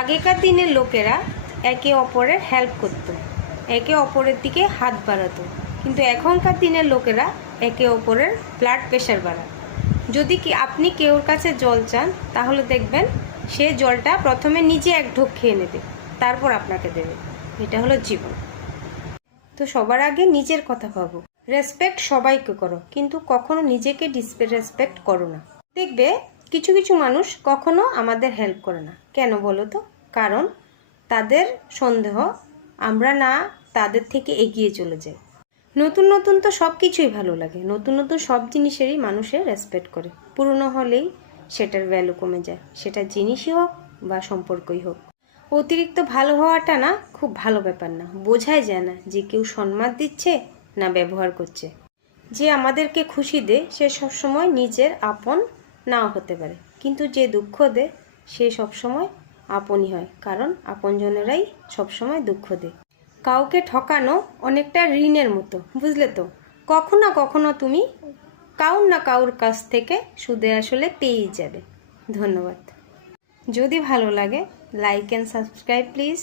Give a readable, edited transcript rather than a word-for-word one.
আগেকার দিনের লোকেরা একে অপরের হেল্প করত, একে অপরের দিকে হাত বাড়াতো, কিন্তু এখনকার দিনের লোকেরা একে অপরের ব্লাড প্রেশার বাড়ায়। যদি কি আপনি কেউর কাছে জল চান, তাহলে দেখবেন সে জলটা প্রথমে নিজে এক ঢোক খেয়ে নেবে, তারপর আপনাকে দেবে। এটা হলো জীবন। তো সবার আগে নিজের কথা ভাবো। রেসপেক্ট সবাইকে করো, কিন্তু কখনো নিজেকে ডিসরেসপেক্ট করো না। দেখবে কিছু কিছু মানুষ কখনো আমাদের হেল্প করে না, কেন বলো তো? কারণ তাদের সন্দেহ আমরা না তাদের থেকে এগিয়ে চলে যাই। নতুন নতুন তো সব কিছুই ভালো লাগে, নতুন নতুন সব জিনিসেরই মানুষের রেসপেক্ট করে। পুরনো হলেই সেটার ভ্যালু কমে যায়, সেটা জিনিসই হোক বা সম্পর্কই হোক। অতিরিক্ত ভালো হওয়াটা না খুব ভালো ব্যাপার না, বোঝাই যায় না যে কেউ সম্মান দিচ্ছে না ব্যবহার করছে। যে আমাদেরকে খুশি দেয় সে সবসময় নিজের আপন নাও হতে পারে, কিন্তু যে দুঃখ দেয় সে সবসময় আপনই হয়, কারণ আপনজনেরাই সবসময় দুঃখ দেয়। কাউকে ঠকানো অনেকটা ঋণের মতো, বুঝলে তো? কখনো না কখনো তুমি কাউর না কাউর কাছ থেকে সুদে আসলে পেয়েই যাবে। ধন্যবাদ। যদি ভালো লাগে লাইক অ্যান্ড সাবস্ক্রাইব প্লিজ।